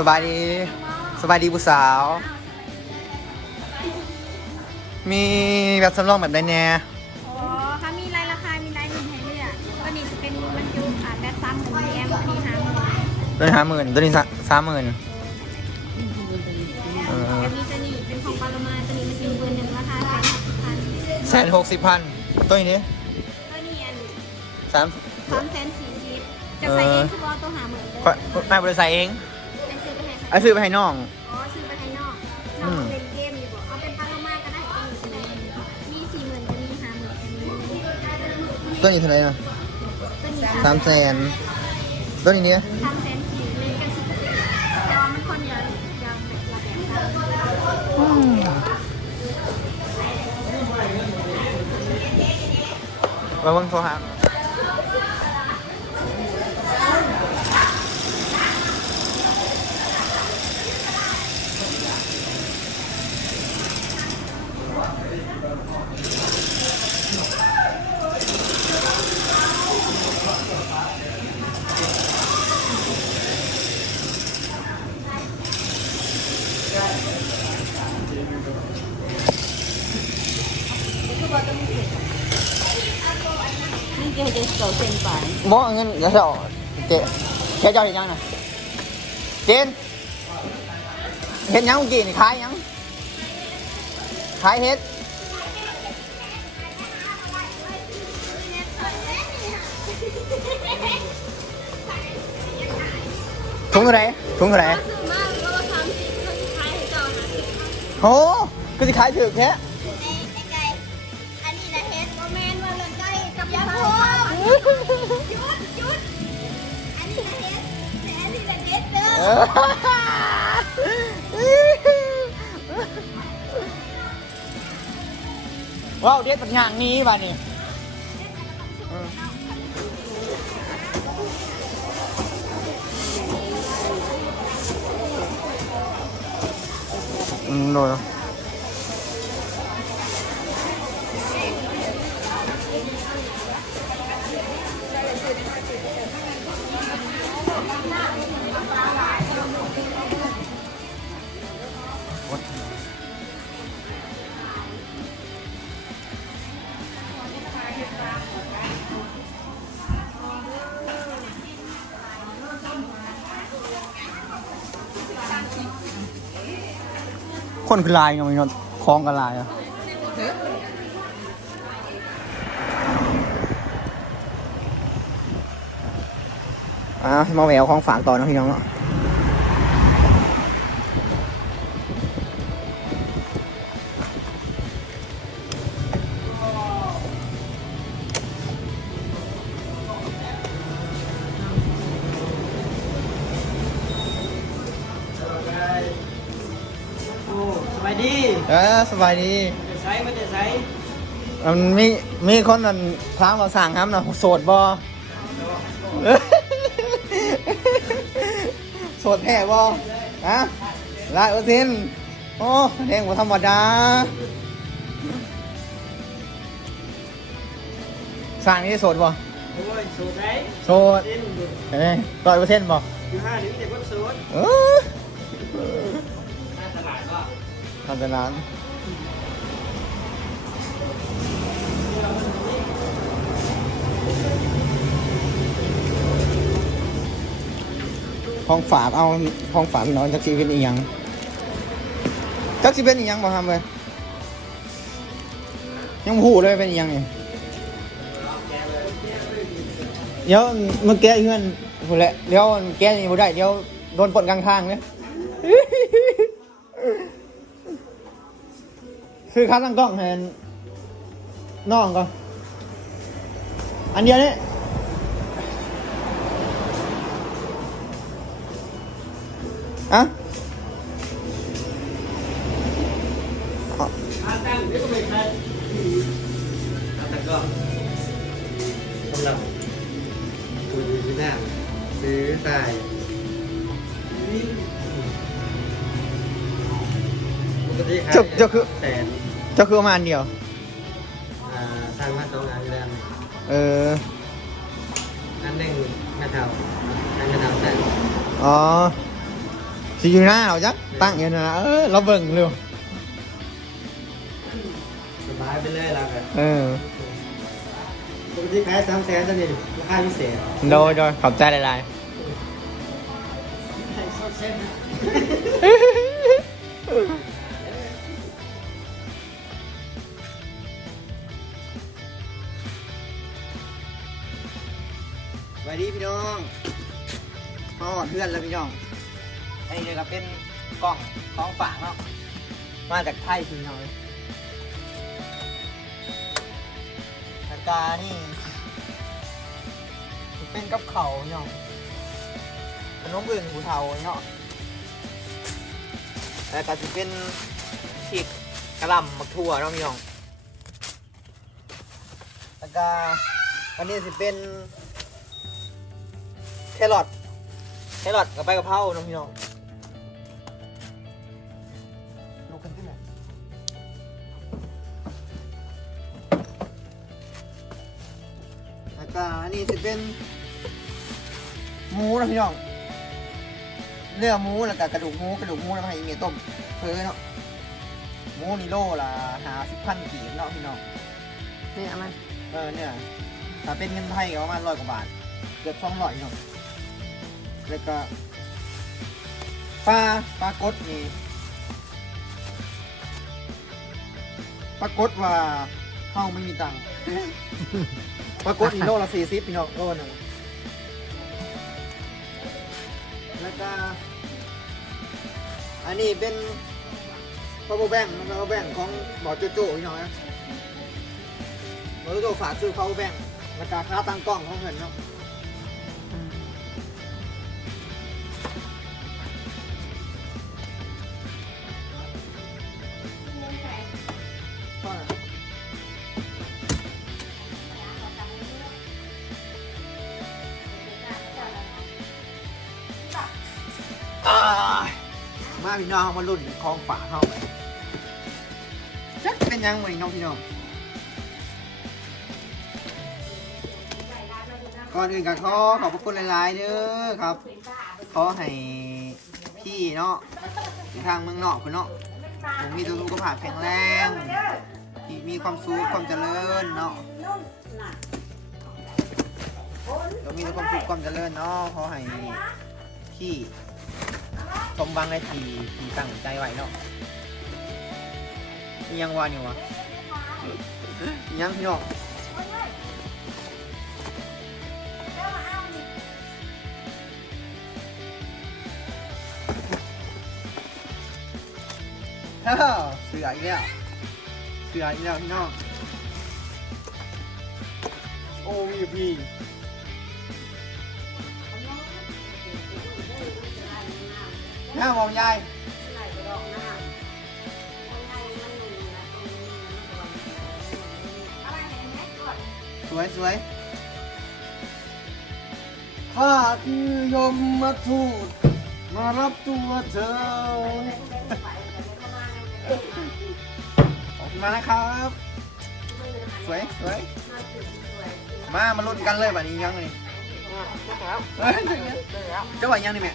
สบายดี สบายดีผู้สาว มีแบบสำรองแบบใดแน่อ๋อค่ะมีรายราคา มีรายหนึ่งให้เลือกตัวนี้จะเป็นบรรจุอ่าแบตซ้ำหนึ่งแอมป์อันนี้ห้าหมื่นตัวนี้ห้าหมื่นตัวนี้สามหมื่นเออแล้วมีตัวนี้เป็นของปาโลมาตัวนี้มันเป็นเบอร์หนึ่งราคาแสนหกสิบพันแสนหกสิบพันตัวนี้ดิตัวนี้อันสามสามแสนสี่สิบจะใส่เองคือว่าตัวหาหมื่นเลยนายบริษัทเอง เป็นซื้อไปให้ใครไอ้ซื้อไปให้น้อง อ๋อซื้อไปให้นอกเราเล่นเกมอยู่บอกเอาเป็นปาโลมาก็ได้ตัวนี้มีสี่หมื่นจะมีห้าหมื่นจะมีตัวนี้เท่าไหร่นะตัวนี้สามแสนตัวนี้เนี่ยสามแสนสี่เล่นกันสิบเอ็ดแต่ว่ามันคนเดียวยาวแบบละแบบกันมาเบิ่งโทรหา บ่เอาเงินเดี๋ยวจะเอาเจ๊แค่เจ้าเห็นยังน่ะเจนเห็นยังเมื่อกี้นี่ขายยังขายเห็ดถุงเท่าไหรถุงเท่าไหรมากก็ว่าสามสิบก็ขายให้เจ้านะโอ้ก็จะขายถึกแค่ ว้าวเด็ดปัญญางนี้บ้านี่อืมโดน คนคือลายไงมันนาะคล้องกับลายอะอ่าให้มาแหววของฝากต่อนะพี่น้องเนาะ เออสบายดีจะใช้มันจะใช้มันมีมีคนนั่นทางเราสั่งครับนะโสดบอโสดแท้บอฮะลายโอซินโอ้เด้งบ่ธรรมดาสั่งนี่โสดบอโอ้ยสูตรไหนโสดเต้นอยู่เอ้ยร้อยเปอร์เซ็นต์บออยู่ห้าหรือเด็กคนสูต ทำแต่นั้นของฝากเอาของฝากพี่น้องจักชีเป็นอีหยังจักชีเป็นอีหยังบ่ทำเลยยังหูเลยเป็นอีหยังนี่เดี๋ยวมาแก้เงื่อนพูดแหละเดี๋ยวแก้นี่บ่ได้เดี๋ยวโดนปลดกลางทางเนี่ย คือค้าตั้งกล้องแทนน้องก็อันเดียวนี่อะอ๋ออาตั้งเดี๋ยวก็ไม่ใช่อาตั้งก็สำหรับคุณที่หน้าซื้อตายปกติขายเจ้าเจ้าคือแสน เจ้าคือประมาณเดียว อ่าสร้างมาสองงานแล้วเออ อันหนึ่งกระเทาอันกระเทาแต่อ๋อสิอยู่หน้าเราจักตั้งอยู่นะเออเราเบิ่งเร็วสบายไปเลยเรากันเออปกติขายสามแสนตอนนี้ราคาพิเศษโดยโดยขอบใจหลายๆ สวัสดีพี่น้องพ่อเพื่อนแล้วพี่น้องอันนี้เลยก็เป็นกล่องของฝากเนาะ มาจากไทยพี่น้องอากานี่ เป็นกับเขาเนาะขนมอื่นผูเทาเนาะแล้วก็จะเป็นฉีกกระลำมักทั่วเนาะพี่น้องแล้วก็อันนี้จะเป็น ครอทแครอทกับใบกะเพราเนาะพี่น้องลูกกันที่ไหนแล้วก็อันนี้จะเป็นหมูนะพี่น้องเนื้อหมูแล้วก็กระดูกหมูกระดูกหมูแล้วมาให้อีเมียต้มเพื่อเนาะหมูนี่โลละหาสิบพันกีบเนาะพี่น้องเนี่ยมันเออเนี่ยถ้าเป็นเงินไทยก็ประมาณร้อยกว่าบาทเกือบสองร้อยพี่น้อง แล้วก็ปลาปลากดนี่ปรากฏว่าเฮาไม่มีตังค์ ปรากฏนี่โลละสี่สิบพี่น้องโลหนึ่งแล้วก็ อันนี้เป็น power bank power bank ของหมอโจโจ้พี่น้องนะหมอโจโจ้ฝากซื้อ power bank แล้วก็ค่าตั้งกล้องของเงินเนาะ พี่น้องมารุ่นของฝาเข้าไปจักเป็นยังไงน้องพี่น้องก่อนอื่นก็ขอขอบพระคุณหลายๆเด้อครับ ขอให้พี่เนาะอยู่ทางเมืองนอกคุณเนาะผมมีตัวสุขภาพแข็งแรงมีความสุขความเจริญเนาะเรามีแต่ความสุขความเจริญเนาะขอให้พี่ สมบังในทีที่ตั้งใจไว้เนาะอิหยังวะเนี่วะอิหยังพี่น้องฮ่าเสืออีกแล้วเสืออีกแล้วพี่น้องโอ้วีพี น้ามองยายสวยสวยข้าคือยมมาทูตมารับตัวเธอขอบคุณมากนะครับ สวยสวยมามาลุ้นกันเลยแบบนี้ยังเลยเฮ้ยเจ้าว่ายังนี่แม่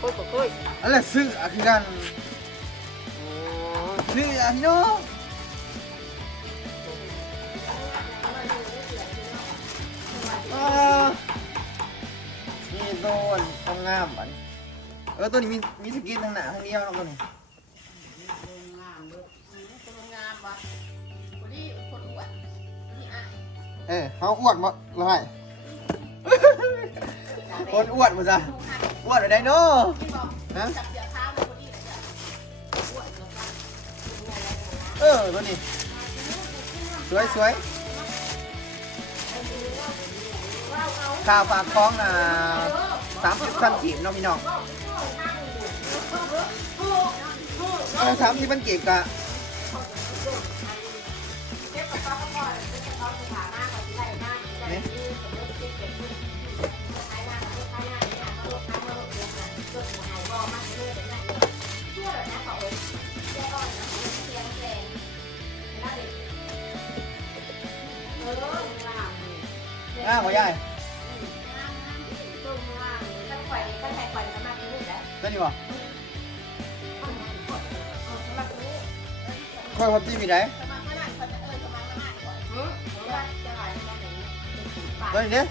โอ้โหคุยกับคุยอะไรซื้ออะคือกันซื้ออะพี่น้องอ่านี่โดนทำงามบันี้เออตัวนี้มีมีสกินทางหน้าทางเดียวเนาะตัวนี้เออเขาอ้วนบ่ไรคนอ้วนมาจ้ะ อ้วนอะไรเนาะฮะเออตัวนี้สวยสวยค่าวฝากคล้องนะสามสิบพันกีบเนาะพี่น้องเออสามสิบพันกีบกะ ข้าวผัดจิ้มมีไหนตัวนี้เด้อ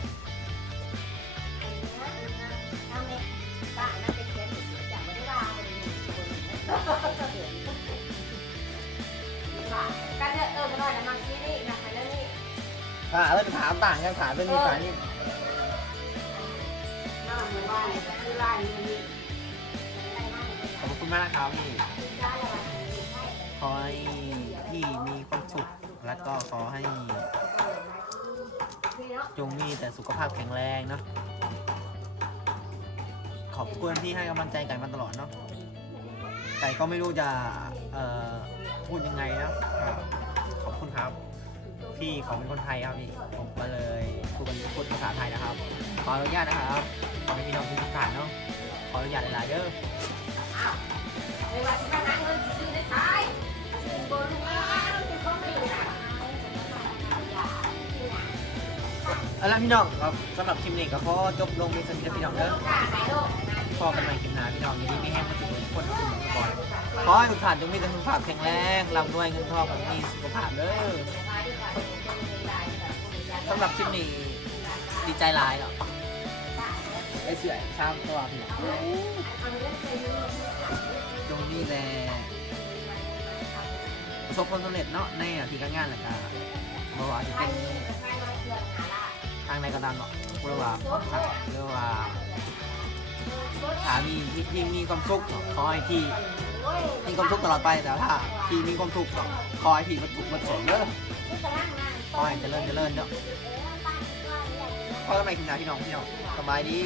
กันเถอะเออมาหน่ยนะมาซีนี่นะไปแล้วนี่ขาเล่นขาต่างกันขาเป็นมีขานี่น่าเหมือนว่าอะไรคือลายนี่ขอบคุณมากนะครับพี่ ขอให้พี่มีความสุข แล้วก็ขอให้ จงมีแต่สุขภาพแข็งแรงเนาะ ขอบคุณที่ให้กำลังใจไก่มาตลอดเนาะ ไก่ก็ไม่รู้จะเอ่อพูดยังไงนะขอบคุณครับ พี่ขอเป็นคนไทยครับพี่ ผมก็เลยพูดพูดภาษาไทยนะครับ ขออนุญาตนะครับ ขอให้พี่น้องทุกท่านเนาะ ขออนุญาตหลายๆเด้อ เอาละพี่น้องครับสำหรับคลิปนี้ก็ขอจบลงในสัญญาพี่น้องเด้อพอกันใหม่คลิปหน้าพี่น้องยินดีไม่แห้งมาสุขทุกคนทุกคนก่อนขอให้ทุกท่านจงมีแต่สุขภาพแข็งแรงร่ำรวยเงินทองมีสุขภาพเด้อสำหรับคลิปนี้ดีใจหลายเนาะไอ้เสือชามตัวพี่น้องจงมีแต่ประสบความสำเร็จเนาะในหน้าที่การงานแล้วก็บ่ว่าจะเป็นางในกระดานเนาะเรียกว่าเรียกว่าถามีที่ที่มีความสุขขอให้ที่มีความสุขตลอดไปแต่ถ้าที่มีความทุกข์ขอให้ที่มันทุกข์มันสนเด้อขอให้เจริญเจริญเนาะพอกันใหม่คุณนาพี่น้องพี่น้องสบายดี